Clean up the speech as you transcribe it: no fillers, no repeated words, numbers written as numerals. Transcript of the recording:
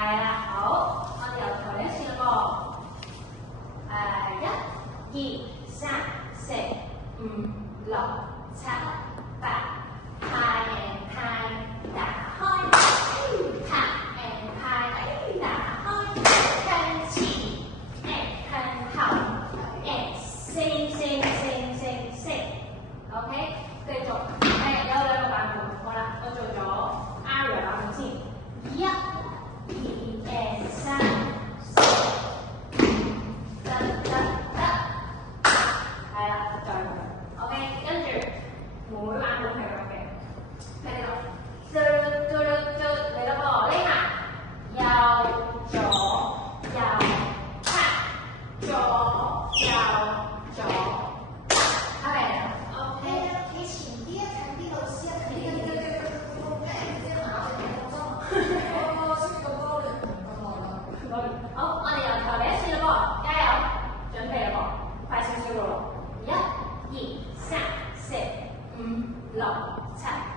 係啦，好，我哋由頭嚟一次咯喎。1、2、3、4、5、6、7、8，派 and 派，打開，派 and 派，打開，向前 and 向後 and 升。OK， 繼續，有兩個版本，好啦，我做咗 Aria 版本先，1、2 and 3、4，係啦，再嚟 ，OK， 跟住每版本係咁嘅，繼續，嚟啦噃，呢下右左右拍，左右左。好，我哋由頭嚟一次啦噃，加油，準備啦噃，快少少咯喎，1、2、3、4、5、6、7。